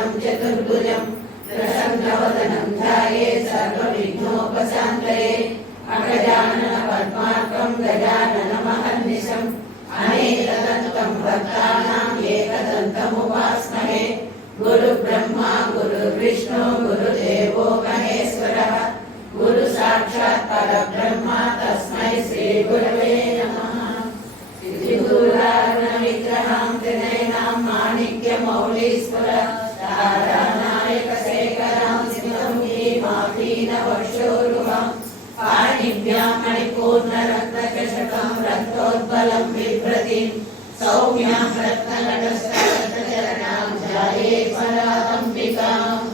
शशिवर्णं चतुर्भुजं प्रसन्नवदनं ध्यायेत् सर्वविघ्नोपशान्तये अगजाननपद्मार्कं गजाननमहर्निशम् अनेकदन्तं भक्तानां एकदन्तमुपास्महे गुरुब्रह्मा गुरुर्विष्णु गुरुदेवो महेश्वरः गुरु साक्षात् परब्रह्म तस्मै श्री गुरवे नमः। सिद्धूरारुणविग्रहां त्रिनयनां माणिक्यमौलीश्वरं तारानायकशेखरां स्मितमुखीमापीनवर्षोरुहं पाणिभ्यां मणिपूर्णरत्नचषकं रक्तोद्बलं बिभ्रतीं सौम्यां रत्नघटस्थचरणां ध्यायेत् पराम्बिकाम्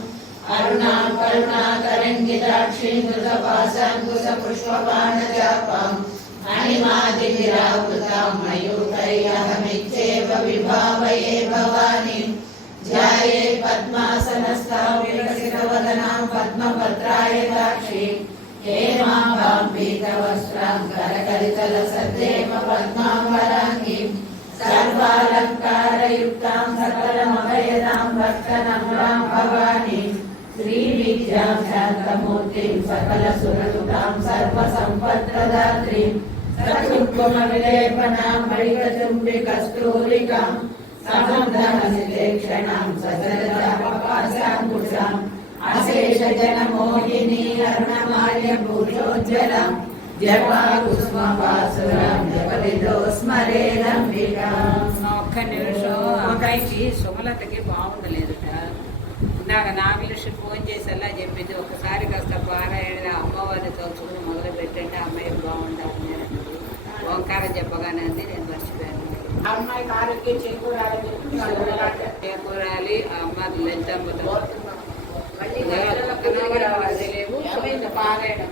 अरुणां करुणाकरङ्गिताक्षीं धृतपाशाङ्कुशपुष्पबाणचापां अणिमादिभिरावृतां मयूखैरहमित्येव विभावये भवानीं ध्यायेत् पद्मासनस्थां विकसितवदनां पद्मपत्रायताक्षीं हेमाभां पीतवस्त्रां करकलितलसद्देव पद्मावराङ्गीं सर्वालङ्कारयुक्तां सकलमभयदां भक्तनम्रां भवानीं श्रीविद्यां शान्तमूर्तिं सकलसुरनुतां सर्वसम्पत्प्रदात्रीं सकुङ्कुमविलेपनां मणिकचुम्बिकस्तूलिकां समन्धहसितेक्षणां सचरजापपाशाङ्कुशाम् अशेषजनमोहिनी अरुणमाल्यभूषोज्ज्वलां జపాకుసుమవాసురాం జపవిదో స్మరేరంబికాం. ఒక్క నిమిషం అబ్బాయికి సుమలతకి బాగుండలేదుట. ఇందాక నాగలక్ష్మి ఫోన్ చేసి అలా చెప్పింది, ఒకసారి కాస్త పారాయణ అమ్మవారిని తలుచుకుని మొదలు పెట్టండి, అమ్మాయికి బాగుండాలని అన్నది. ఓంకారం చెప్పగానే అంది, నేను మర్చిపోయాను. అమ్మాయికి ఆరోగ్యం చేకూరాలి, ఆ అమ్మ లలితమ్మతో లేవు పారాయణం.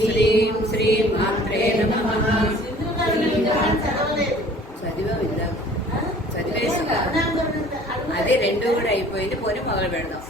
శ్రీం శ్రీం మాత్రే నమః. చదివేసిందా? అది రెండు కూడా అయిపోయింది. పోనీ మొదలు పెడదాం.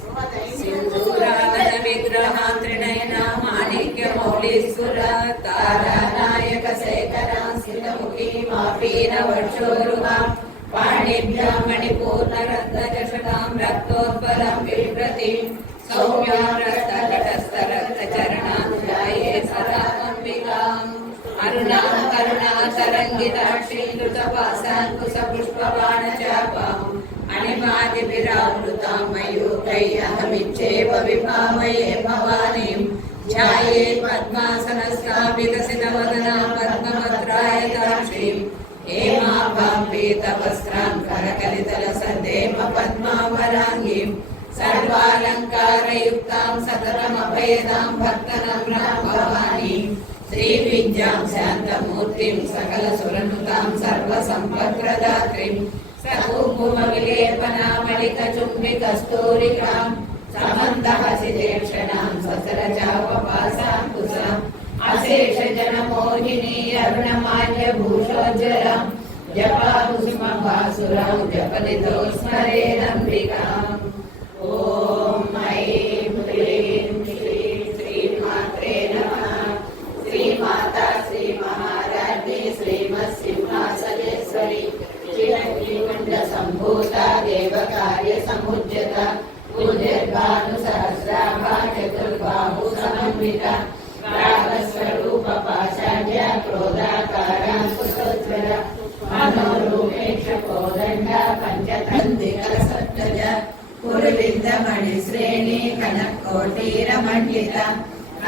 సింధూరాధన విగ్రహాం త్రినయనా మాణిక్య మౌళీశ్వర తారానాయక శేఖరాం స్థితముఖీమాపీన వర్షోరుహాం పాణిభ్యాం మణిపూర్ణరత్నచషకాం రక్తోత్పలం బిభ్రతీం సౌమ్యాం రక్తఘటస్థరక్తచరణాం ధ్యాయేత్ పరాంబికాం. అరుణాం కరుణాతరంగితాక్షీం ధృతపాశాంకుశపుష్పబాణచాపాం అణిమాదిభిరావృతాం మయూఖైరహమిత్యేవ విభావయే భవానీం ధ్యాయేత్ పద్మాసనస్థాం వికసితవదనాం పద్మపత్రాయతాక్షీం हेमाभां पीतवस्त्रां करकलितलसद्देव पद्मावराङ्गीं सर्वालङ्कारयुक्तां सकलमभयदां भक्तनम्रां भवानीं श्रीविद्यां शान्तमूर्तिं सकलसुरनुतां सर्वसम्पत्प्रदात्रीं सकुङ्कुमविलेपनामलिकचुम्बिकस्तूरिकां समन्तहसितेक्षणां सचरचापपाशाङ्कुशाम् अशेषजनमोहिनी अरुणमाल्यभूषोज्ज्वलां जपाकुसुमभासुरां जपनितो स्मरेरम्बिकाम्. ॐ ऐं ह्रीं श्रीं श्रीमात्रे नमः. श्रीमाता श्रीमहाराज्ञी श्रीमत्सिंहासनेश्वरी चिरञ्जीवण्डसम्भूता देवकार्यसमुज्जता पूज्यर्भानुसहस्राभा चतुर्बाहु समन्विता रागस्वरूप पाषाढ्य क्रोधाकाराङ्कुशोज्ज्वल मनोरूपेक्ष कोदण्ड पञ्चतन्दिकलसत्तज कुरुविन्दमणिश्रेणी कनक्कोटीरमण्डिता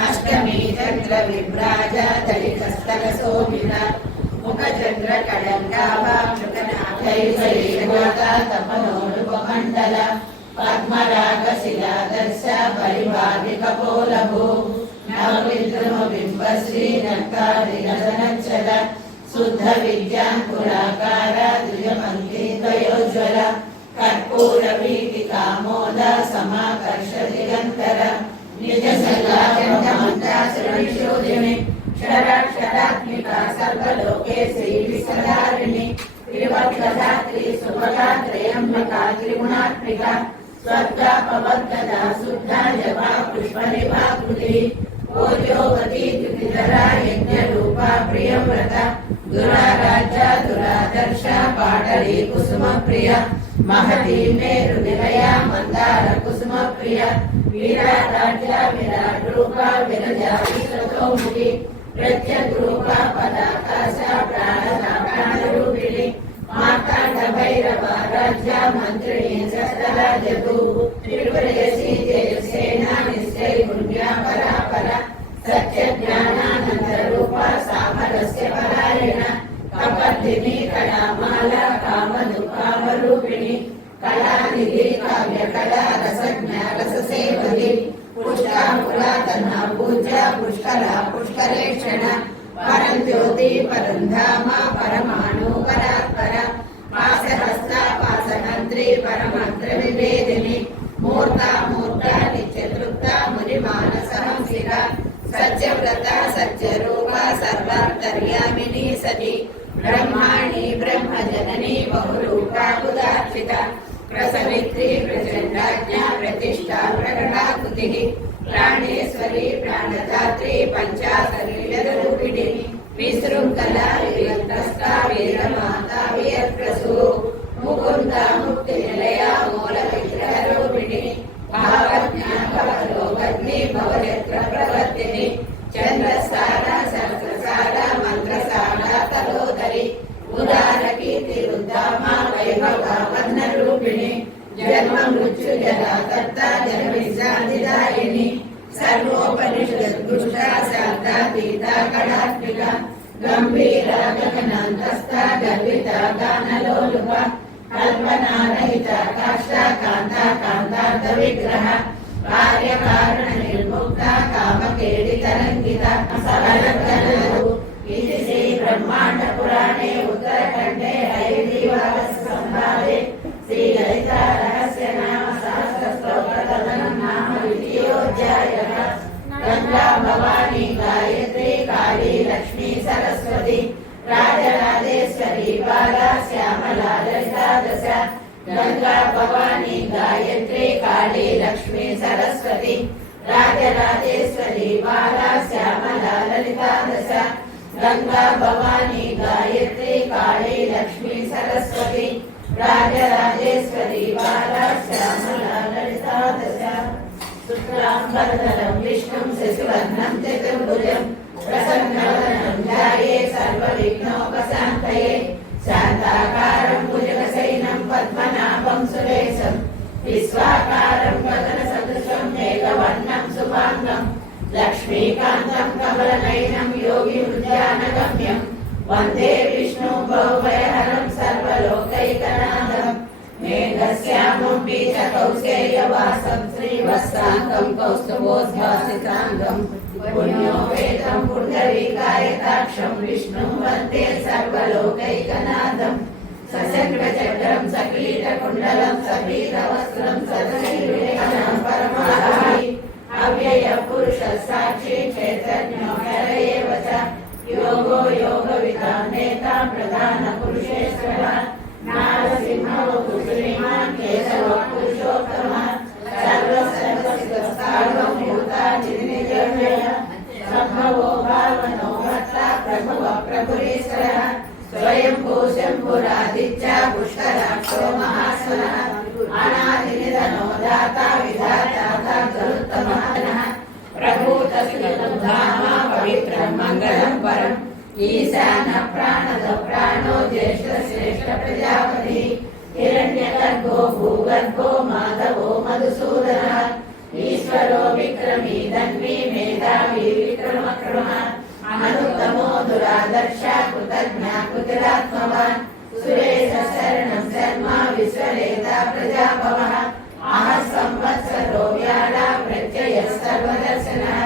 अष्टमी चन्द्र विभ्राज दलितस्थलशोभिता मुखचन्द्रकलङ्गाभाक्षुकनाथैर्वैर्वाता तपनोरुपमण्डल पद्मरागशिलादर्श परिभाविकपोलभू नवविद्रुमबिम्बश्रीनक्तादिनदनच्छल शुद्ध विद्याङ्कुराकार द्विजपङ्क्तिद्वयोज्ज्वल कर्पूरवीटिकामोद समाकर्ष दिगन्तर निजसल्लाचण्डमन्त्रासुरनिशोधिनि क्षराक्षरात्मिका सर्वलोके श्रीविश्वधारिणि त्रिवक्त्रधात्री सुभगा त्रयम्बिका त्रिगुणात्मिका स्वर्गा पवद्गदा शुद्धा जपा पुष्पनिभाकृतिः ओजोगती द्युतिधरा यज्ञरूपा प्रियव्रता दुराराज्या दुरादर्शा पाटली కుసుమ ప్రియ महती मेरु निलय मंदार कुसुम प्रिय वीराराज्य विराट रूपा विरजा विश्वतोमुखी प्रत्यक रूपा पदाकाश प्राणदा प्राणरूपिणी मार्तांड भैरव राज्य मंत्रिणी सस्तला जतु त्रिपुरयसी जयसेना निश्चय पुण्या परापरा सत्य ज्ञानानंद रूपा सामरस्य परायण कपर्दिनी कलामाला कामरूपिणी कलानिधि काव्य कला रसज्ञा रससेवती पुष्टा पुरातना पूजा पुष्करा पुष्करेक्षण परं ज्योति परं धाम परमाणु परात्पर पाशहस्ता पाशमंत्री परमंत्र विभेदिनी मूर्ता मूर्ता नित्यतृप्ता मुनिमानसहंसिका सत्यव्रता सत्यरूपा सर्वान्तर्यामिनी सती ब्रह्माणी ब्रह्मजननी बहुरूपा उदार्चिता प्रसवित्री प्रचंडाज्ञा प्रतिष्ठा प्रकटाकृतिः प्राणेश्वरी प्राणदात्री पंचाशरीररूपिणी विशृंखला विरक्तस्था वीरमाता वीरप्रसू मुकुंदा मुक्तिनिलया मूलविग्रहरूपिणी भावज्ञा भवलोकग्नि भवयत्र प्रवर्तिनी चंद्रसारा सहस्रसारा मंत्रसारा तलोदरी उदार कीर्ति रुद्धामा वैभव वन्नरूपिणी जन्म मृत्यु जरा कर्ता जन्मनिदायिनी सर्वोपनिषद दुष्टा शारदातीता कडात्मिका गंभीरा गगनान्तस्था गर्विता गानलोलुपा कल्पनारहिता काष्ठा कांता कांतार्थ विग्रह कार्यकारण निर्मुक्ता कामकेडि तरंगिता सरलकलरु इति श्री ब्रह्मांड पुराणे उत्तरखंडे हयग्रीवास संवादे श्री ललिता रहस्य नाम सहस्र स्तोत्रकथनं नाम द्वितीयोऽध्यायः गंगा भवानी गायत्री काली लक्ष्मी सरस्वती राजराजेश्वरी बाला श्यामला ललिता दश गंगा भवानी गायत्री काली लक्ष्मी सरस्वती राजराजेश्वरी बाला श्यामला ललिता दश गंगा भवानी गायत्री काली लक्ष्मी सरस्वती राजराजेश्वरी बाला श्यामला ललिता दश शुक्लांबरधरं विष्णुं शशिवर्णं चतुर्भुजं प्रसन्नवदनं ध्याये सर्वविघ्नोपशान्तये शान्ताकारं भुजगशयनं पद्मनाभं सुरेशं विश्वाकारं गगनसदृशं मेघवर्णं शुभांगं लक्ष्मीकान्तं कमलनयनं योगिवृद्धानगम्यं वन्दे विष्णु भवभयहरं सर्वलोकैकनाथं मेघश्यामं पीतकौशेयवासं श्रीवत्साङ्गं कौस्तुभोद्भासिताङ्गं पुण्यो वेदं पुण्डरीकायताक्षं विष्णुं वन्दे सर्वलोकैकनाथं सशङ्खचक्रं सकीटकुण्डलं सपीतवस्त्रं सदशीर्णं परमाधारी अव्ययपुरुषः साक्षी चैतन्यो हर एव च योगो योगविदां नेता प्रधानपुरुषेश्वरः नारसिंहो श्रीमान् केशवः पुरुषोत्तमः सर्वसर्वस्वस्थानं भूतादिनिर्जय सम्भवो भावनो भर्ता प्रभुः प्रभुरीश्वरः स्वयंभू शम्भुरादित्य पुष्कराक्षो महास्वनः अनादिनिधनो दाता विधाता गरुत्तमः प्रभूतश्रीधामा पवित्रं मङ्गलं परम् ईशानः प्राणद प्राणो ज्येष्ठ श्रेष्ठ प्रजापति हिरण्यगर्भो भूगर्भो माधवो मधुसूदनः ईश्वरो विक्रमी धन्वी मेधावी विक्रमक्रमः अनुत्तमो दुरादर्श कृतज्ञा कृतिरात्मवान् सुरेश शरणं शर्मा विश्वरेता प्रजाभवः अहः संवत्सरो व्याळा प्रत्ययः सर्वदर्शनः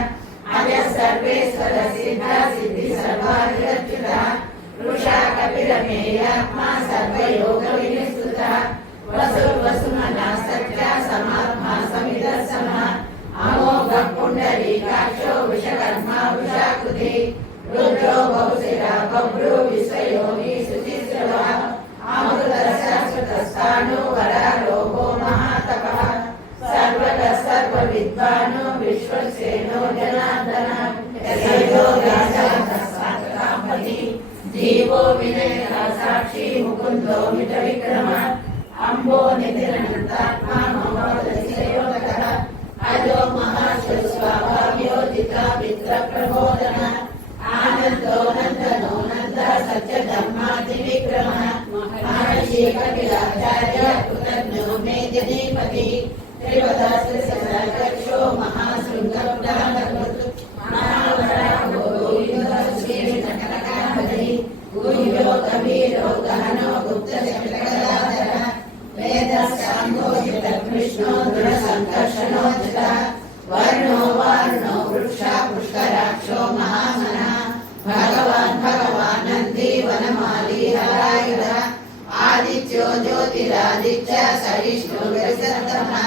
अजः सर्वेश्वर सिद्ध सिद्धि सर्वाधिगच्युतः वृषा कपिलमेयात्मा सर्वयोगविनिस्तुतः वसुर्वसुमनः सत्या समात्मा समितः समः अमोघः पुण्डरीकाक्षो विश्वकर्मा वृषाकृतिः रुद्रो बहुशिरा बभ्रो विश्वयोगी शुचिस्रवः अमृतः शाश्वतस्थाणो वरारोहो महातपः सर्वतः सर्वविद्वानो विश्वसेनो जनार्दनः यशो राजा जीवो विनयः साक्षी मुकुंदो मित विक्रम कपिलाचार्य कृतज्ञो मे जनीपति त्रिपदास्त्रसहस्रचक्षो महाशृङ्गप्राणकृत् महावराहो गोविन्दश्रीकनकाभरि गुह्यो कबीरो गहनो गुप्तशकटकलाधरः वेदस्साङ्गोचितकृष्णो दृढसङ्कर्षणोचितः वर्णो वारुणो वृक्षा पुष्कराक्षो महामनः भगवान् नन्दी वनमाली हरायुधः आदित्यो ज्योतिरादित्य सहिष्णु विरसतमः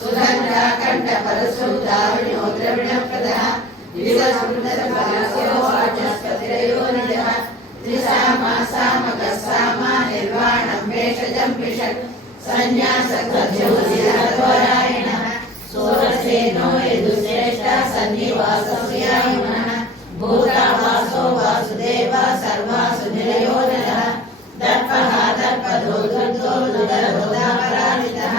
सुगन्धा कण्ठपरशु दारुण्यो द्रविणप्रदः द्विसंस्कृतपरशो वाचस्पतिरयोनिजः त्रिसामा सामगस्सामा निर्वाणं भेषजं पिषट् सन्न्यासज्योतिरायणः सोरसेनो यदुश्रेष्ठ सन्निवाससुयायुनः भूतावासो वासुदेव सर्वासु निलयो नरः दर्पः दर्पदो दुर्गो दुर्गोदापराजितः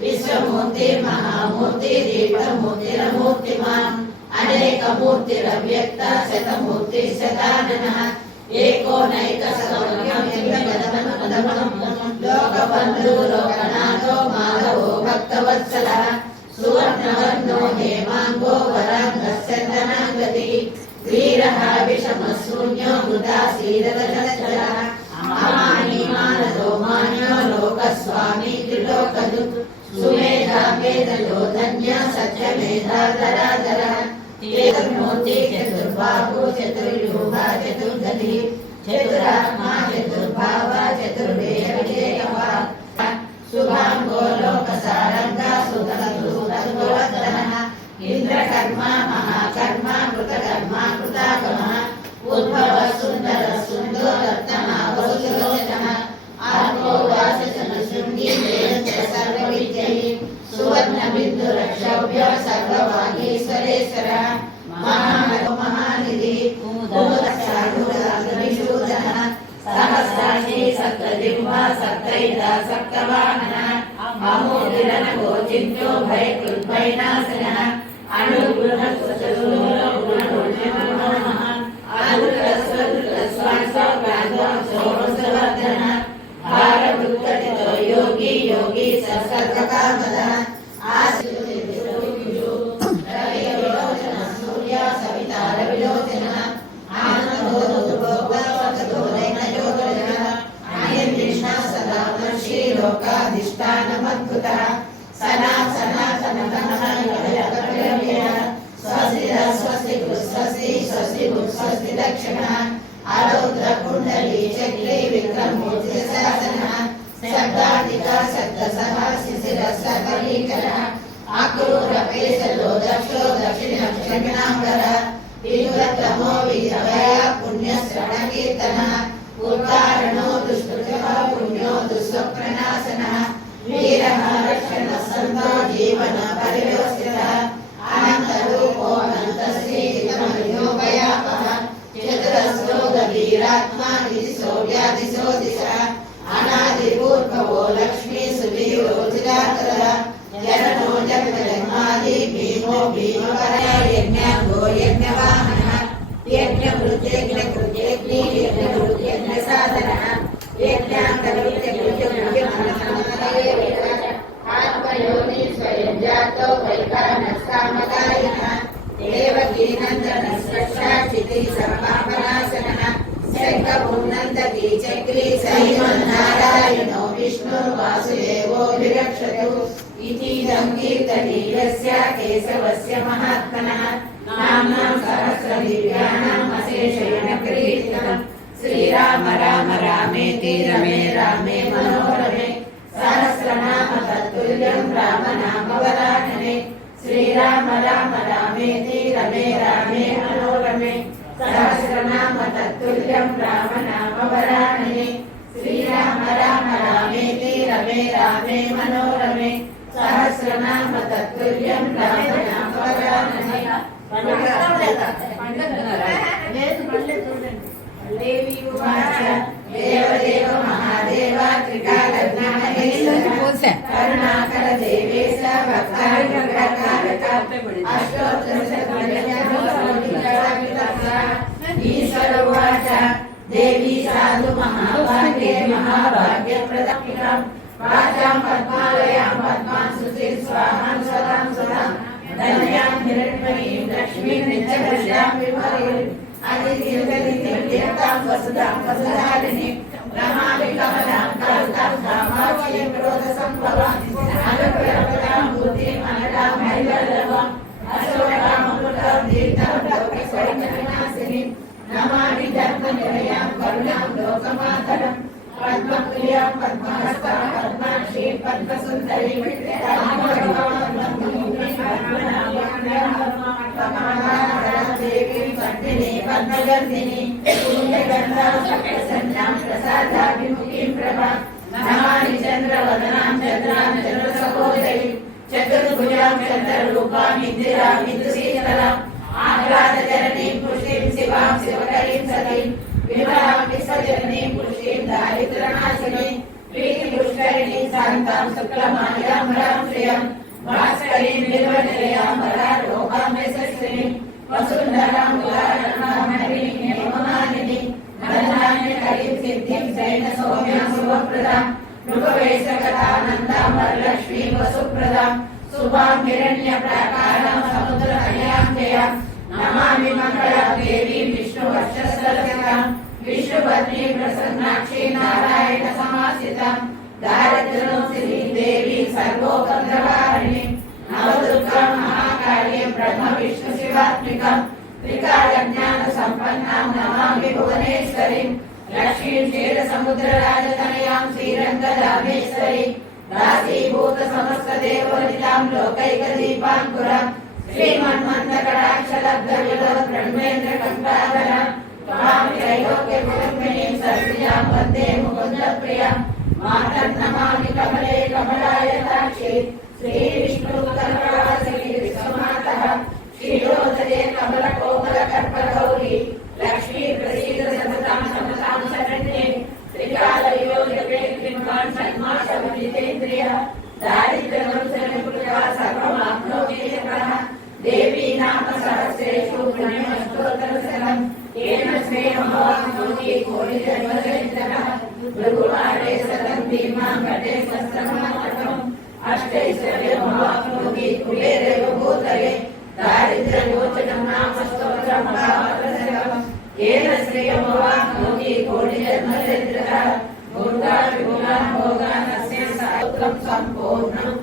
विश्वमूर्ति महामूर्ति दीपमूर्तिरमूर्तिमान् अनेकमूर्तिरव्यक्त शतमूर्ति शताननः एको लोकबन्धु लोकनाथो माधवो भक्तवत्सलः सुवर्णवर्णो हेमाङ्गो वराङ्गश्चन्दनाङ्गतिः वीरः विषमशून्यो मृदासीरदशरः अमानिमानदो मान्यो लोकस्वामी त्रिलोकदुत् सुमेधा वेदयो धन्य सत्यमेधाधराधरः चतुर्मूर्ति चतुर्बाहु चतुर्व्यूह चतुर्गति चतुरात्मा चतुर्भाव चतुर्वेदविजयवान् शुभाङ्गो लोकसारङ्गा सुतगोवर्धनः इन्द्रकर्मा महाकर्मा कृतकर्मा कृतागमः उद्भव सुन्दर सुन्दो रत्ननाभोजलोचनः आत्मो वासशृङ्गी सर्वविद्यै सुवर्णबिन्दुरक्षव्य सर्ववागीश्वरेश्वरः महानिधि कुमुदशार्दूलविशूदनः सहस्राक्षी सप्तजिह्वा सप्तैधा सप्तवाहनः अमोदिरनगोचिन्त्यो भयकृद्भयनाशनः अनुगृहस्वचूलगुणगुणः अनुग्रस्वसंवर्धनः भारभृत्कटितो योगी योगी सर्वकामदः सूर्य सविता रविलोचनः आनन्दोदोदोदयनयोगजनः अयनिष्णा सदा वर्षी लोकाधिष्ठानमद्भुतः सनातनः स्वस्ति स्वस्ति स्वस्ति दक्षिणः आरौद्र कुण्डली चक्री विक्रमूर्ति शासनः शब्दाधिका शब्दसः शिशिरसकलीकरः अक्रूरपेशलो दक्षो दक्षिणाम्बरः विद्वत्तमो विधवया पुण्यश्रवणकीर्तनः उद्धारणो दुष्कृतः पुण्यो दुःस्वप्ननाशनः वीरः रक्षणसन्तो जीवन परिव्यवस्थितः अनन्तरूपो अनन्तश्रीजितमयोगयापः चतुरस्रोगवीरात्मा दिशो व्यादिशो दिशः अनादिपूर्वो लक्ष्मी सुवीरोचिराकरः जरणो जगन्मादि भीमो भीमवरः यज्ञाङ्गो यज्ञवाहनः यज्ञवृद्ध्यज्ञकृत्यग्नि यज्ञवृद्ध्यज्ञसाधनः यज्ञाङ्गवृद्ध्यकृत्यग्निमनः आत्मयोनि स्वयं जातो वैखानस्सामकारिणः देवकीनन्दनस्रक्षाक्षिति सर्वापनाशनः शङ्खपुर्नन्दती चक्री श्रीमन्नारायणो विष्णुर्वासुदेवो विरक्षतु इतीदं कीर्तनीयस्य केशवस्य महात्मनः नाम्नां सहस्रदिव्यानाम् अशेषेण कीर्तितम् श्रीराम राम रामेति रमे रामे मनोरमे सहस्रनाम तत्तुल्यं राम नाम वरानने श्रीराम राम रामेति रमे रामे मनोरमे सहस्रनाम तत्तुल्यं राम नाम वरानने श्रीराम राम रामेति रमे रामे मनोरमे सहस्रनाम तत्तुल्यं राम नाम वरानने देवी उवाच देवदेव महादेव त्रिकालज्ञानेश्वर करुणाकर देवेश भक्तानुग्रहकारक अष्टोत्तरशतमयज्ञ ईश्वर उवाच देवी साधु महाभाग्ये महाभाग्यप्रदां वाचां पद्मालयां पद्मां सुचिर स्वाहां सदां सदां धन्यां हिरण्मयीं लक्ष्मीं नित्यदृश्यां विभरीं आदित्यं वसुधां वसुधारिणीं रमामि कमलां कान्तां कामाक्षीं क्रोधसम्भवां अनुग्रहप्रदां बुद्धिं अनलां हैवल्लभां अशोकामृतां दीर्घं लोकसौख्यविनाशिनीं नमामि धर्मनिलयां करुणां लोकमातरं पद्मप्रियां पद्महस्तां पद्माक्षीं पद्मसुन्दरीं देवीं पद्मिनीं पद्मगन्धिनीं पुण्यगन्धां प्रसन्नां प्रसादाभिमुखीं प्रभां नमामि चन्द्रवदनां चन्द्रां चन्द्रसहोदरीं चतुर्भुजां चन्द्ररूपां इन्दिरां इन्दुशीतलां आह्लादजननीं पुष्टिं शिवां शिवकरीं सतीं विमलां विश्वजननीं पुष्टिं दारिद्र्यनाशिनीं प्रीतिपुष्करिणीं शान्तां शुक्लमाल्यां रां श्रियं भास्करीं निर्वनिलयां वरारोहां यशस्विनीं वसुन्धरां उदारणां हेममालिनीं नन्दान्यकरीं सिद्धिं जैनसौम्यां शुभप्रदां नृपवेशकथानन्दां वरलक्ष्मीं वसुप्रदां शुभां हिरण्यप्राकारां समुद्रतनयां जयां नमामि मङ्गलां देवीं विष्णुवक्षस्थलस्थितां विष्णुपत्नीं प्रसन्नाक्षीं नारायणसमाश्रितां दारिद्र्यनाशिनीं देवीं सर्वोपद्रवहारिणीं नवदुर्गां महाकालीं ब्रह्मविष्णुशिवात्मिकां त्रिकालज्ञानसम्पन्नां नमामि भुवनेश्वरीं लक्ष्मीं क्षीरसमुद्रराजतनयां श्रीरङ्गधामेश्वरीं दासीभूत समस्तदेवोदितां लोकैकदीपाङ्कुरां श्रीमन्मन्दकटाक्षलब्धविलोल ब्रह्मेन्द्रकण्ठाधरां त्वां त्रैलोक्यकुटुम्बिनीं सर्वजां वन्दे मुकुन्दप्रियां मातर् नमामि कमले कमलायताक्षी श्रीविष्णुकल्पवासिनी विश्वमातः क्षीरोदये कमलकोमलकल्पगौरी लक्ष्मी प्रसीद सततां समतां शरण्ये त्रिकालयोगवेत्रिं सन्मासवनितेन्द्रिय दारिद्र्यमनुसरणपुरा सर्वमाप्नोति यतः देवी नाम सहस्रेषु पुण्यमस्तोत्रसलं येन श्रेयमवाप्नोति कोटिजन्मचरित्रः भृगुवारे सतं भीमां घटे सहस्रमातरम् अष्टैश्वर्यमवाप्नोति कुबेरेव भूतले दारिद्र्यमोचनं नाम स्तोत्रमवाप्नोति येन श्रेयमवाप्नोति कोटिजन्मचरित्रः भूताविभुलान् भोगानस्य सायुक्तं सम्पूर्णम्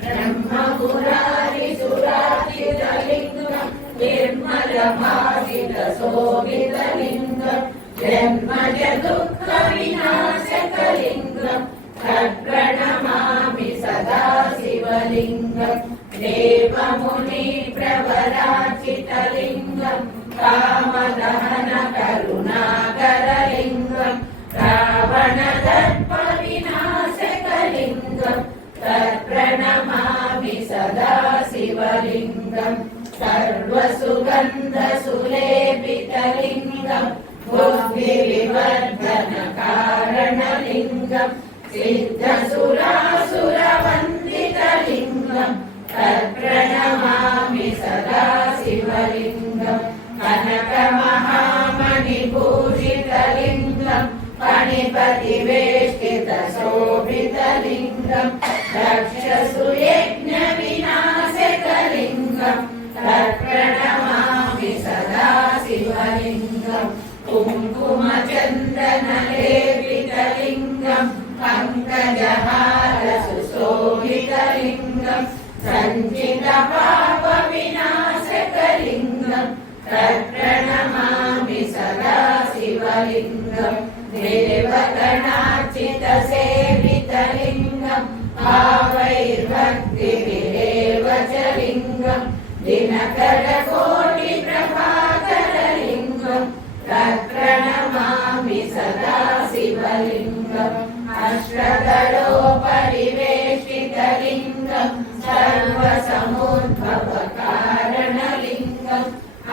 ब्रह्मपुरारिसुरार्चितलिङ्गं निर्मलभासितशोभितलिङ्गं जन्मजदुःखविनाशकलिङ्गं तत्प्रणमामि सदा शिवलिङ्गं देवमुनिप्रवरार्चितलिङ्गं कामदहनकरुणाकरलिङ्गं रावणदर्पविनाशकलिङ्गं तत्प्रणमामि सदा शिवलिङ्गं सर्वसुगन्धसुलेपितलिङ्गं बुद्धिविवर्धनकारणलिङ्गं सिद्धसुरासुरवन्दितलिङ्गं तत्प्रणमामि सदा शिवलिङ्गं कनकमहामणिभूषितलिङ्गं फणिपतिवेष्टितशोभितलिङ्गं दक्षसुयज्ञविनाशकलिङ्गं तत्प्रणमामि सदा शिवलिङ्गं कुङ्कुमचन्दनलेपितलिङ्गं पङ्कजहारसुशोभितलिङ्गं सञ्चितपापविनाशकलिङ्गं तत्प्रणमामि सदा शिवलिङ्गं देवगणार्चितसेवितलिङ्गं भावैर्भक्तिभिरेव च लिङ्गं दिनकरकोटिप्रभाकरलिङ्गं तत्प्रणमामि सदा शिवलिङ्गम् अष्टदलोपरिवेष्टितलिङ्गं सर्वसमुद्भवकारणलिङ्गम्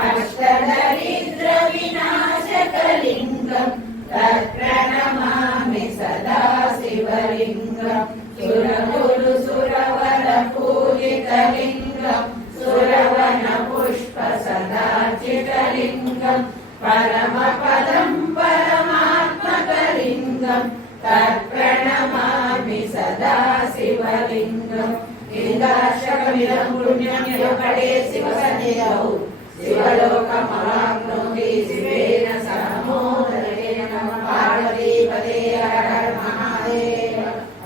अष्टदरिद्रविनाशकलिङ्गं तत्प्रणमामि सदा शिवलिङ्गं सुरगुरुसुरवरपूजितलिङ्गं सुरवनपुष्पसदार्चितलिङ्गं परमपदं परमा शिवलिङ्गम् तत्प्रणमामि सदा शिवलिङ्गम् लिङ्गार्चकमिदं पुण्यं योगडे शिवसन्निधौ शिवलोकमवाप्नोति शिवेन सह मोदकेन नमः पार्वतीपते हर हर महादेव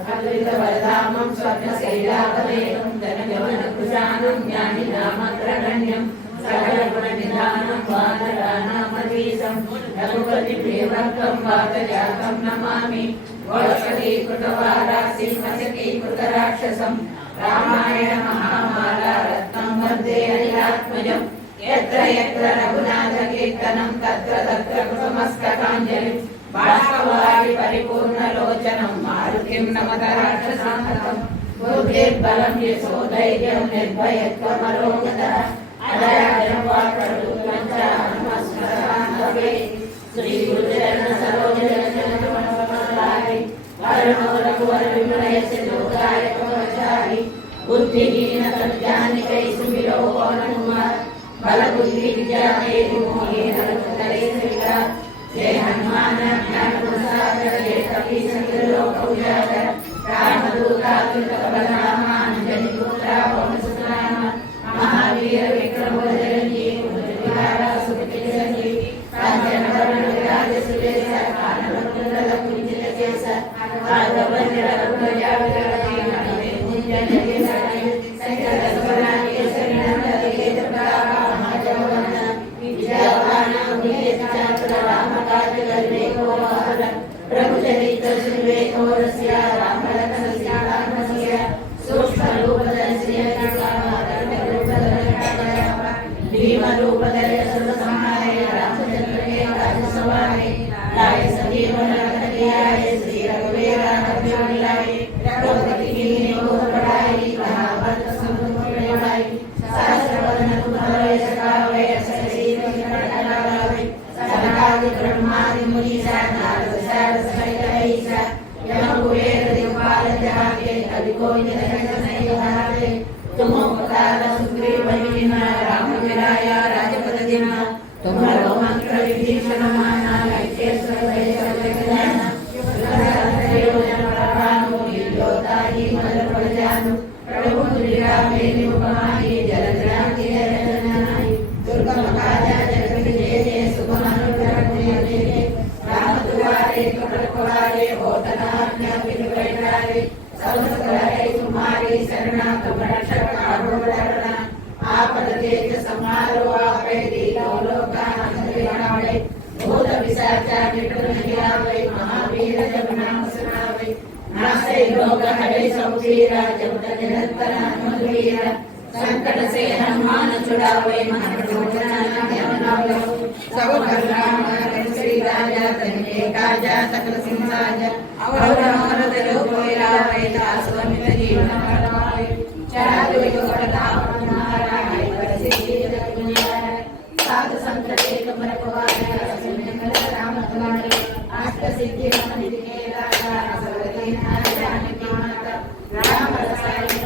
अद्वैतवरधामं स्वर्णशैलापदेशं धनयवनकुशानं ज्ञानिनामग्रगण्यं सकलगुणनिधानं वानराणामधीशं रघुपतिप्रियभक्तं वातजातं नमामि वषकीकृतवारासिंहशकीकृतराक्षसं रामायण महामाला रत्नं वन्दे अनिलात्मजम् यत्र यत्र रघुनाथकीर्तनं तत्र तत्र कुसुमस्तकाञ्जलिं बाष्पवारि परिपूर्णलोचनं मारुतिं नमत राक्षसान्तकं बुद्धिर्बलं यशोधैर्यं निर्भयत्वमरोगतः अजराजं वाक्पटुत्वं च हनुमस्मरामहे श्रीगुरुचरणसरोजनमनोरमालारि वरुणो रघुवर विमलयसिद्धोदाय कवचारि बुद्धिहीनतनुजानिकै सुमिरो पवनकुमार बलबुद्धि विद्या हेतु मोहे नरकुतले श्रीरा जय हनुमान ज्ञान गुणसागर जय कपीश लोक उजागर रामदूतातुलित बलराम अंजनी पुत्रा पवन सुतनाम महावीर विक्रम बजरंगी कुमतिहारा सुमति संजीव कांचन वरण विराज सुरेश कानन कुंडल कुंजित केश राघवंद्र रघुराजा विराजी नमे कुंजन केसरी संकर स्वरा केसरी नंदन केत प्रताप महाजगवंदन विजयवान उमेश चंद्र राम काज करने को महान प्रभु चरित्र सुनवे को रसिया राम लखन सिया राम सिया सूक्ष्म रूप धर सिया भीम रूप धर सुर संहारे रामचंद्र के राज सवारे लाए संजीवन रखियाए श्री रघुवीर हृदय मिलाए रघुपति की गोर बढ़ाई कहा भक्त समुद्र बढ़ाई सहस्र वदन तुम्हारे सखावे सजीव लगावे सनकादि ब्रह्मादि मुनीसा नारद शारद सहित ऐसा यम कुबेर दिक्पाल जहांगे कवि कोई नहीं हारे तुम उपकार सुग्रीव बलिना राम विराया राजपद दिना तुम्हारो मंत्र विभीषण माना लंकेश्वर भय सब ज्ञाना योजन प्रभानु योताहि मल पड़ जानु प्रभु दुर्गा मेरी उपमाई जलद्रांति जलनाई दुर्गम काजा जगत जय जय सुगम अनुग्रह जय राम दुआरे कपट कुआरे होतना आज्ञा बिन बैठारे सब सकलाए तुम्हारी शरणा तुम रक्षक काहू डरना आपद तेज संहारो आपे दीनो लोकानंद विनावे भूत पिशाचा निकट नहीं आवे महावीर जब नाम सुनावे नासे रोग हरे सब पीरा जब तक निरंतर हनुमत वीरा संकट से हनुमान छुड़ावे मन रोचना जमनावे सब पर राम श्री राजा तनिके काजा सकल सिंहाजा और अमरत लोक लावे दास वनित जीवन फलवावे चारु युग कटावनारा है परसिद्धि जगत दुनिया साध संत एक मन पवारे मंगल राम तुम्हारे अष्ट सिद्धि नमन के राजा सर्वदि जानकी माता राम रसायन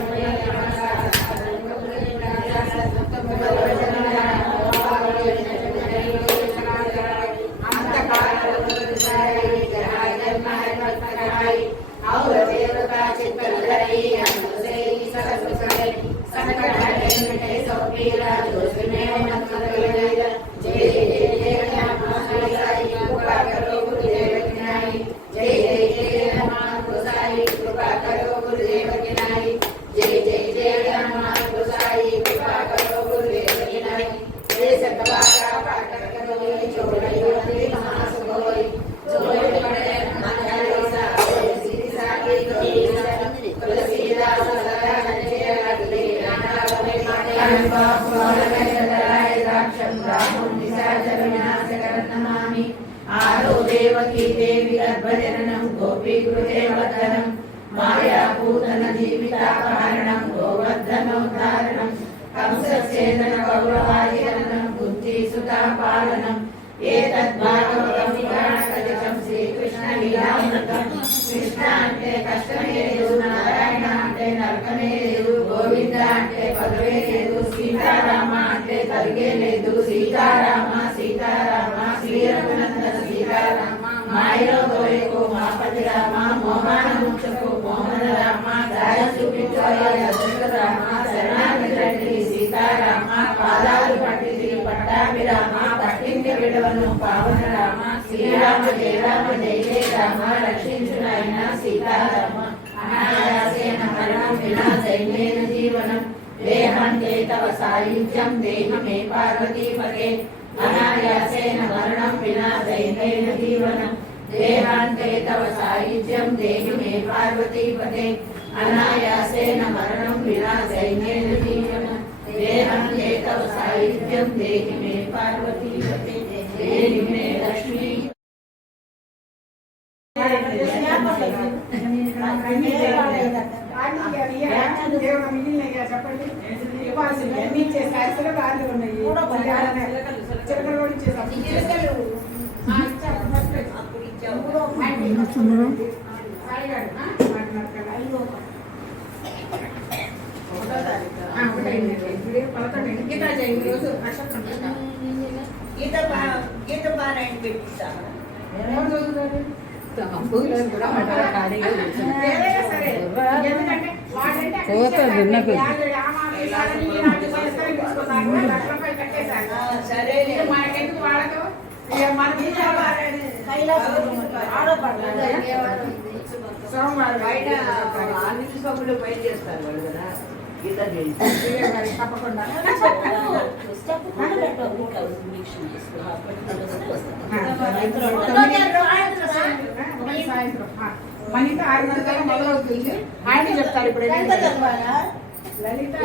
आरो देवकी देवी अद्भजननं गोपी गृहे वर्धनं माया पूतन जीवितापहरणं गोवर्धनोद्धारणं कंसच्छेदन कौरवादिहरणं बुद्धिसुतापालनं एतद्भागवतं पुराणकथितं श्रीकृष्णलीलामृतं कृष्ण అంటే కష్టమే లేదు నారాయణ అంటే నరకమే లేదు గోవింద అంటే పదవే లేదు సీతారామ అంటే కలిగే లేదు సీతారామ సీతారామ శ్రీరఘునందన సీతారామ మాయలో దోయకు మాపతి రామ శరణాగతి సీతారామ పాదాలు పట్టింది పట్టాభిరామ పట్టింది విడవను పావన రామ శ్రీరామ జయ రామ జయ జయ రామ రక్షించు నాయన సీతారామ అనాయాసేన మరణం వినా సైన్యేన జీవనం దేహంతే తవ సాయుధ్యం దేహి మే పార్వతీపతే అనాయాసేన మరణం వినా సైన్యేన జీవనం దేహాంతే తవ సాయుధ్యం దేహి మే పార్వతీపతే అనాయాసేన మరణం వినా సైన్యేన జీవనం దేహాంతే తవ సాయుధ్యం దేహి మే పార్వతీపతే దేహి మే లక్ష్మీ చెప్పండి ఇవ్వాల్సింది అన్ని చేసేస్తారు వాళ్ళు ఉన్నాయి చిలకలు కూడా ఇచ్చేసారు గీత పారాయణ పెట్టిస్తాను సరే మనకెందుకు వాడదు సోమవారం బయట అన్ని సభ్యులు బయట చేస్తారు వాళ్ళు కదా గీత తప్పకుండా సాయంత్రం మనకి 6 గంటల మొదలవుతుంది ఆయన చెప్తారు ఇప్పుడు లలిత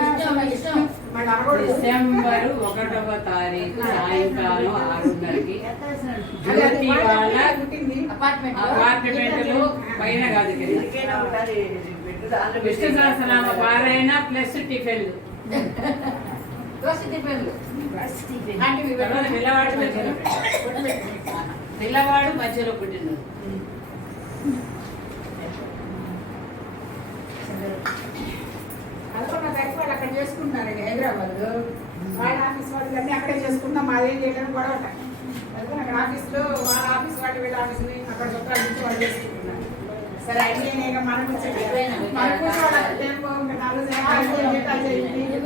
డిసెంబర్ 1వ తారీఖు సాయంకాలం 6:30కి జ్యోతి వాళ్ళ అపార్ట్మెంట్ పైన కాదు విష్ణు సహస్రనామ పారాయణ ప్లస్ టిఫిన్లు పిల్లవాడు మధ్యలో పుట్టిన వాళ్ళు అక్కడ చేసుకుంటున్నారండి హైదరాబాద్ వాళ్ళ ఆఫీస్ వాళ్ళు అన్నీ అక్కడే చేసుకుంటాం మాదేం చేయడానికి గొడవ అక్కడ ఆఫీస్లో వాళ్ళ ఆఫీస్ వాళ్ళు వీళ్ళ ఆఫీస్ని అక్కడ చుట్టాలు నుంచి వాళ్ళు చేసుకుంటున్నారు సరే అయితే నేను మనం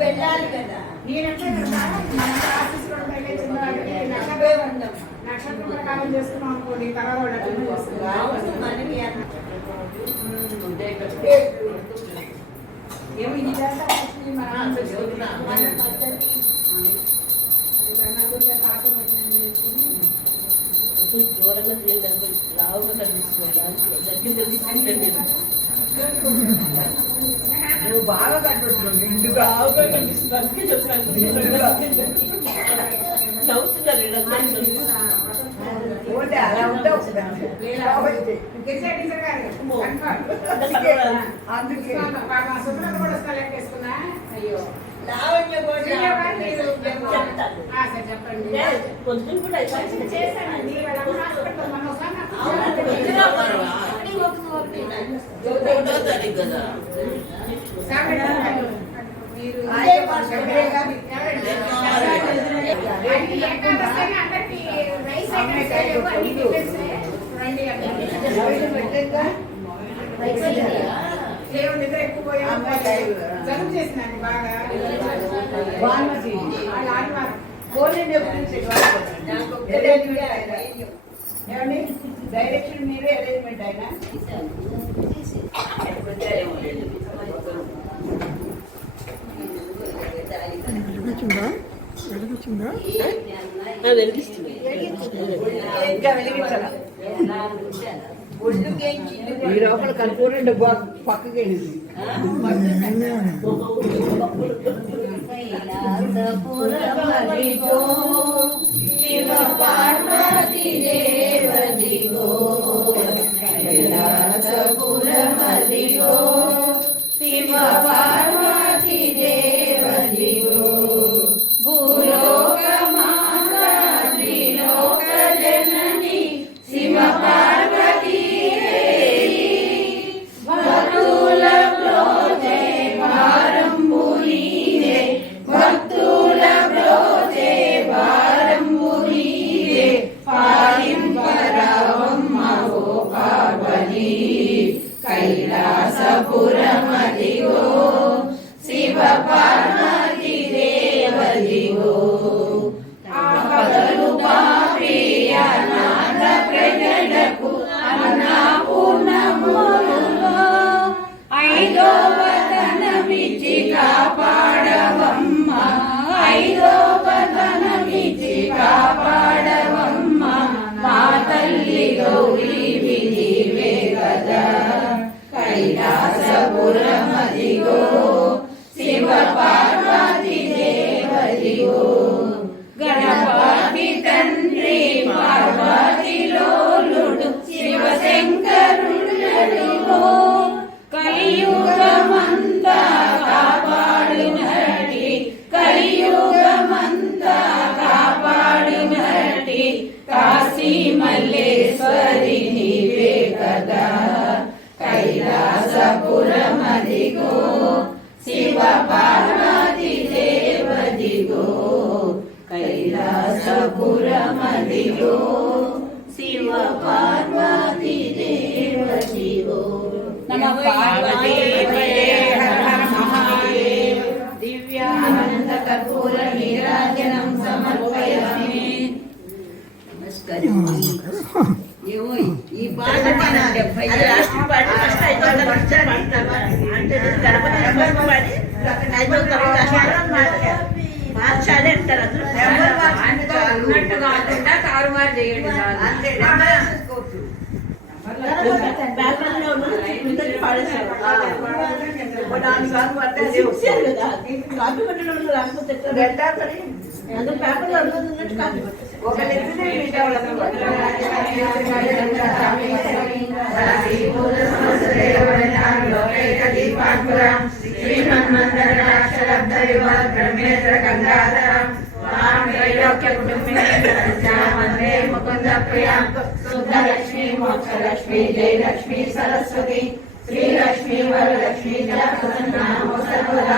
వెళ్ళాలి కదా నేనంటే మన ఆఫీస్లో నక్షత్రం ప్రకారం చేసుకున్నాం అనుకోండి తర్వాత ఏమి దూరంగా లావుగా కనిపిస్తుంది నువ్వు బాగా కట్టుకుంటున్నావు నిండుగా అలా ఉండవు అయ్యో చెప్పండి కొంచెం కూడా నిద్ర ఎక్కువ పోయా జలుబు చేసిందండి బాగా ఏమండి డైరెక్షన్ మీరే అరేంజ్మెంట్ అయినా ఇంకా వెలిగించాలా ఈ లోపల కనుకోండి పక్కకి వెళ్ళింది పార్వతీ దేవదిగో కైలాసపురమదిగో శివ పార్వతీ దేవదిగో భూలోక మాతా త్రిలోక జనని శివ పార్వతీ భక్తుల ప్రోజే భారంబు నీదే భక్తుల ప్రోజే భారం ఈశ్వరి కాశీ మల్లేశ్వరి నీవే కదా కైలాసపురమదిగో శివ పార్వతి దేవదిగో కైలాసపురమదిగో శివ పార్వతి దేవదిగో నమః పార్వతీ మహాదేవ దివ్యానంద కర్పూర నీరాజనం సమర్పయామి. ఏమో ఈ పాట పాడాలి. అది లాస్ట్ పాట ఫస్ట్ ఐదో అంటే గణపతి పాడి ఐదో మార్చాలి అంటారు అందరూ అన్నట్టు కాకుండా తారుమారు చేయండి అందరూ పేపర్లో అనుకున్నట్టు కాదు ఒక శుద్ధలక్ష్మి మోక్షలక్ష్మి జయలక్ష్మి సరస్వతి శ్రీలక్ష్మి వరలక్ష్మి జలప్రసన్నామో సర్వదా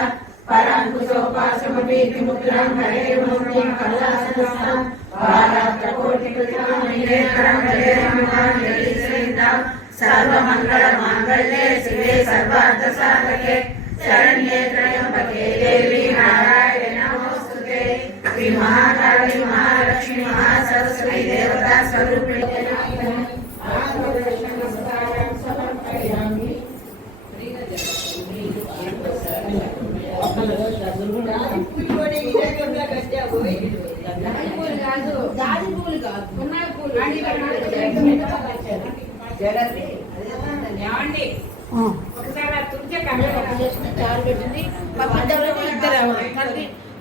పరాంకుశోపాసమపీతి ముద్రాం హరే మూర్తిం కమలాసనస్థం వారాత్రకోటికృతాం హరే రమణాం సర్వమంగళ మాంగళ్యే శివే సర్వార్థ సాధకే శరణ్యే త్రయంబకే దేవి నారాయణ నమోస్తుతే శ్రీ మహాకాళి మహాలక్ష్మి మహాసరస్వతి దేవతా స్వరూపిణి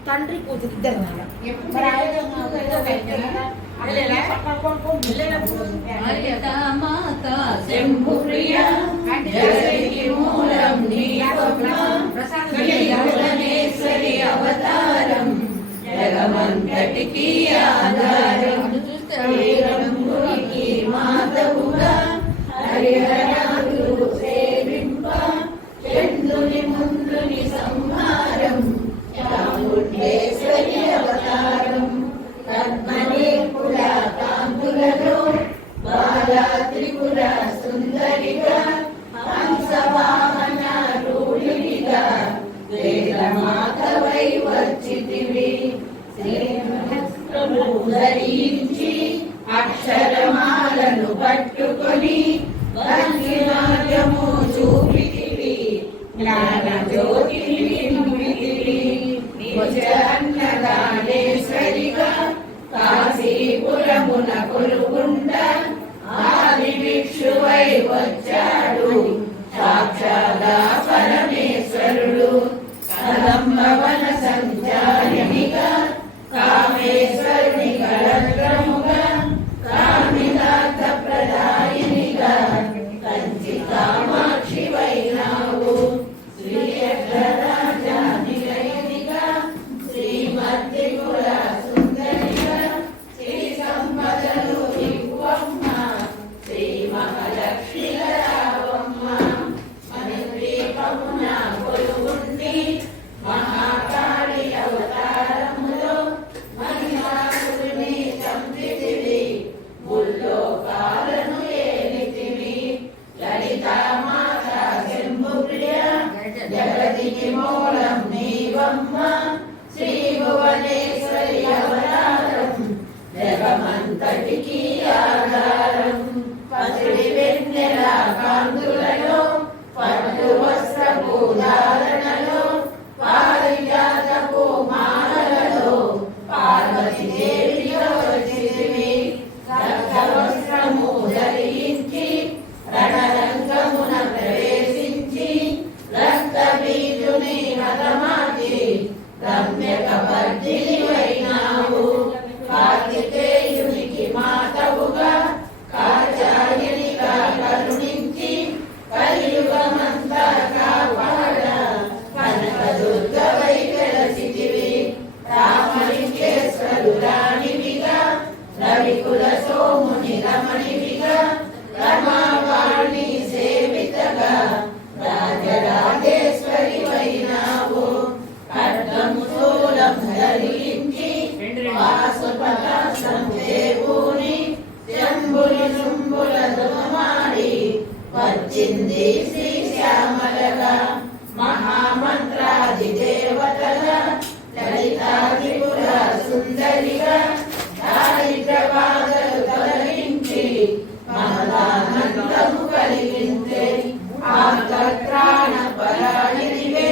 తండ్రి కూతురు ఇద్దరు మాత శంభు ప్రియ జగతికి మూలం నీ భువనేశ్వరి అవతారం జగమంతటికి ఆధారం శ్రీరంగునికి మాతవుగా హరిహరాదులు సేవింప చంద్రుని ముందుని సంహారం చాముండేశ్వరి అవతారం పద్మని పుర కాంతులలో బాలా త్రిపుర సుందరిగా హంసవాహన రూఢినిగా వేదమాతవై వచ్చితివి శ్రీహస్త్రము ధరించి అక్షరమాలను పట్టుకొని భంగినాట్యము చూపితివి జ్ఞాన జ్యోతిని నింపితివి నిజ అన్నదానేశ్వరిగా కాశీపురమున కొలుగుండ ఆది భిక్షువై వచ్చాడు సాక్షాగా పరమేశ్వరుడు కదంబవన సంచారినిగా కామేశ్వరుని కళత్రముగా కామినాథ ప్రదాయినిగా కంచి కామాక్షి వైనావు శ్రీయగ్రరాజానిలయనిగా శ్రీమద్దిపుర సుందరిగా శ్రీ సంపదలు ఇవ్వమ్మ శ్రీ మహాలక్ష్మి రావమ్మ మనద్వీపమున కొలువుండి మహాకాళి అవతారములో మహిషాసురుని చంపితివి ముల్లోకాలను ఏలితివి లలితామాత శంభుప్రియ జగతికి మూలం నీవమ్మ శ్రీ భువనేశ్వరి అవతారం జగమంతటికి ఆధారం పసిడి వెన్నెల కాంతులలో పట్టు వస్త్రపు ధారణలో పారిజాతపు మాలలలో పార్వతీదేవిగా వచ్చితివి రక్తవస్త్రము ధరించి రణరంగమున ప్రవేశించి రక్తబీజుని హతమార్చి రమ్యక బద్ధిని వైనావు కార్తికేయునికి మాతవుగా కాచార్యునిగా కరుణించి కలియుగమంతా కాపాడ కనకదుర్గవై వెలసితివి రామలింగేశ్వరు రాణివిగా రవికుల సోముని రమణివిగా రమావాణి సేవితగా రాజరాజేశ్వరి వైనావు ఖడ్గము శూలం ధరించి వాసుపదాసం దేవుని జంబుని శుంభుల దుమాడి వచ్చింది శ్రీ శ్యామలగా మహామంత్రాది దేవతగా లలితాదిపుర సుందరిగా దారిద్ర బాధలు తొలగించి మహదానందము కలిగించే ఆత్మత్రాణ పరాయణివే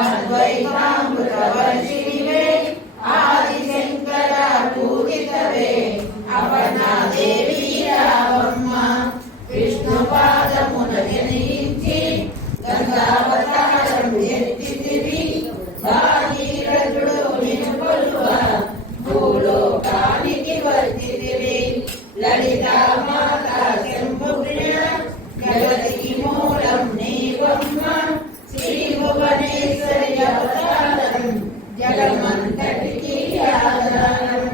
అద్వైతామృత వర్షిణివే ఆదిశంకర పూజితవే అపర్ణాదేవి రావమ్మ విష్ణుపాదమున జనించి గంగావతారం ఎత్తితివి భాగీరథుడు నిన్ను కొలువ భూలోకానికి వచ్చితివి లలితా మాత శంభుప్రియ జగతికి మూలం నీవమ్మ శ్రీ భువనేశ్వరి అవతారం జగమంతటికి ఆధారం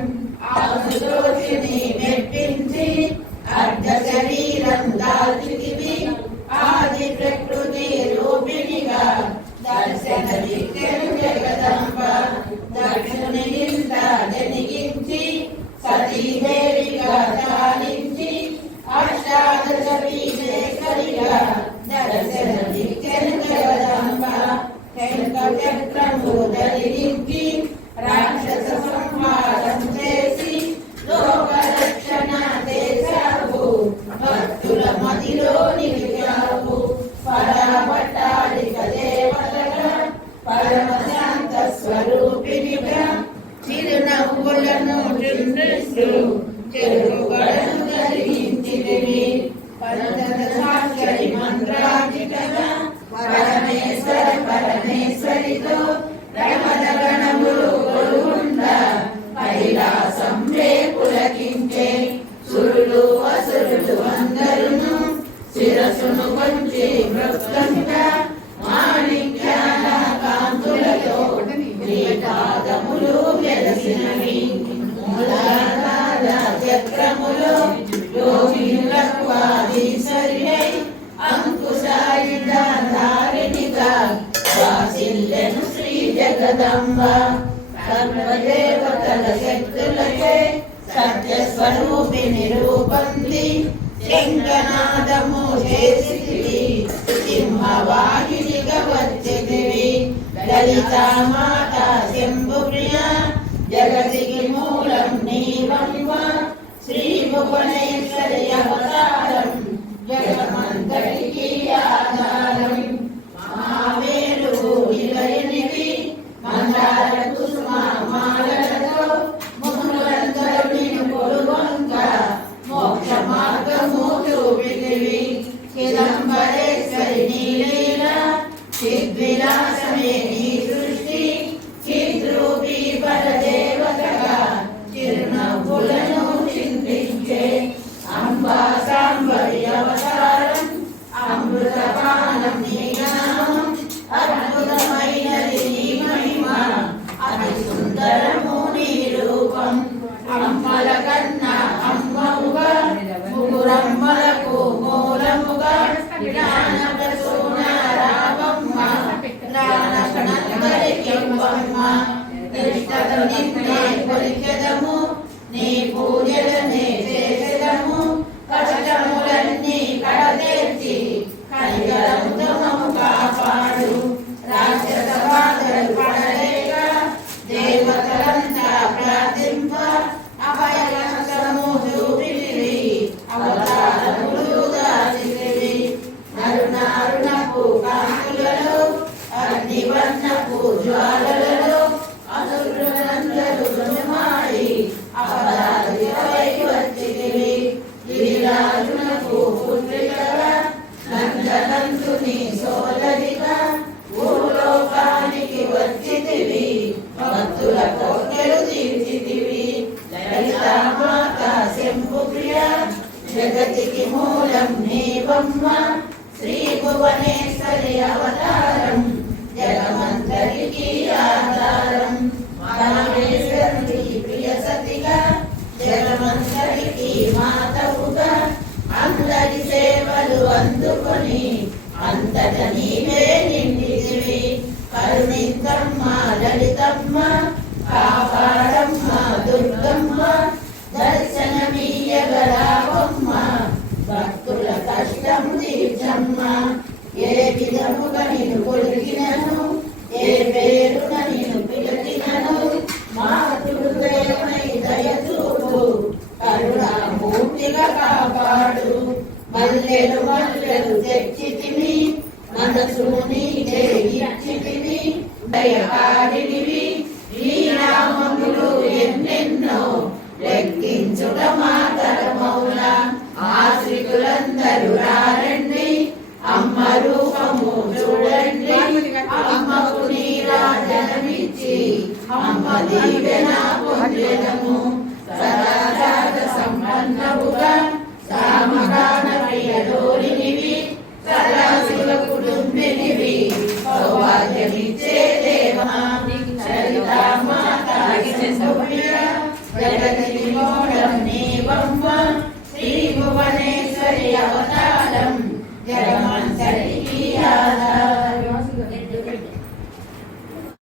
ఆసుదోషిని మెప్పించి అర్ధ శరీరం దాల్చితివి ఆది ప్రకృతి రూపిణిగా దర్శనమిచ్చెను జగదంబ దక్షుని ఇంత జనిగించి సతీదేవిగా చాలించి అష్టాదశ బీజేశ్వరిగా దర్శనమిచ్చెను జగదంబ శంఖ చక్రము ధరించి రాక్షస సంహారం చేసి లోక రక్షణ చేశావు భక్తుల మదిలో నిలిచావు పరాభట్టాలిక దేవతగా పరమశాంత స్వరూపిణిగా చిరునవ్వులను చిందిస్తూ చెరుగడను కలిగించితివి పంచదశాక్షరి మంత్రాధికగా పరమేశ్వర పరమేశ్వరితో రమణ గణములు కొలువుండా కైలాసం పులకించే సురులు అసురులు అందరును శిరసును కొంచి మృత్కంగా మాణిక్యాల కాంతులతో శ్రీపాదములు వెలసినవి మూలాధార చక్రములో యోగినులకు ఆదీశ్వరియై అంకుశాయుధ ధారిణిగా వాసిల్లెను శ్రీ జగదంబ సర్వదేవతల శక్తులచే సత్యస్వరూపిణి రూపంది శంఖనాదము చేసితివి సింహవాహినిగా వచ్చితివి లలితా మాత శంభుప్రియ జగతికి మూలం నీవమ్మ శ్రీ భువనేశ్వరి అవతారం జగమంతటికి ఆధారం మహావేలు నిలయనివి మందార కుసుమ మాలలతో మునులందరూ నిన్ను కొలువంగా మోక్ష మార్గము చూపితివి చిదంబరేశ్వరి నీ లీల చిద్విలాసమే నీ సృష్టి చిద్రూపీ పరదేవతగా చిరునవ్వులను చింతించే అంబా సాంబరి అవతారం అమృతపానం నీ నామం అద్భుతమైనది నీ మహిమ అతి సుందరము నీ రూపం అమ్మల కన్నా అమ్మవుగా ముగురమ్మలకు మూలముగా జ్ఞాన ప్రసూన రామమ్మ జ్ఞానకనందరికి నిష్టను నిన్నే కొలిచెదము నీ పూజలనే చేసెదము కష్టములన్నీ కడతేర్చి కనికరముదమము కాపాడు రాక్షస బాధలు పడలేక దేవతలంతా ప్రార్థింప అభయహస్తము చూపితివి అవతారములు దాచితివి నరునారునపు కాంతులలో అగ్నివర్ణపు జ్వాలలలో అసురులందరూ దుమాడి అపరాధిపై వచ్చితివి గిరిరాజునకు పుత్రికగా నందనంతుని సోదరిగా భూలోకానికి వచ్చితివి భక్తుల కోటలు తీర్చితివి లలితా మాత శంభుప్రియ జగతికి మూలం నీవమ్మ శ్రీ భువనేశ్వరి అవతారం జగమంతరికి ఆధారం పరమేశ్వరుని ప్రియ సతిగా జగమంత మాతవుగా అందరి సేవలు అందుకొని అంతట నీవే నిండితివి. కరుణింతమ్మ లలితమ్మ కాపాడమ్మ దుర్గమ్మ దర్శనమీయగరావమ్మ భక్తుల కష్టం తీర్చమ్మ. ఏ విధముగా నిన్ను కొలికినను ఏ పేరున నిన్ను పిలిచినను మాతృదయమై దయచూపు కరుణామూర్తిగా కాపాడు. మల్లెలు మల్లెలు తెచ్చితివి మనసును నీకే ఇచ్చితివి దయకారినివి. ఈ నామములు ఎన్నెన్నో లెక్కించుట మాతరమౌన. ఆశ్రితులందరూ రారండి అమ్మ రూపము చూడండి. అమ్మకు నీరాజనమిచ్చి అమ్మ దీవెన పొందెదము.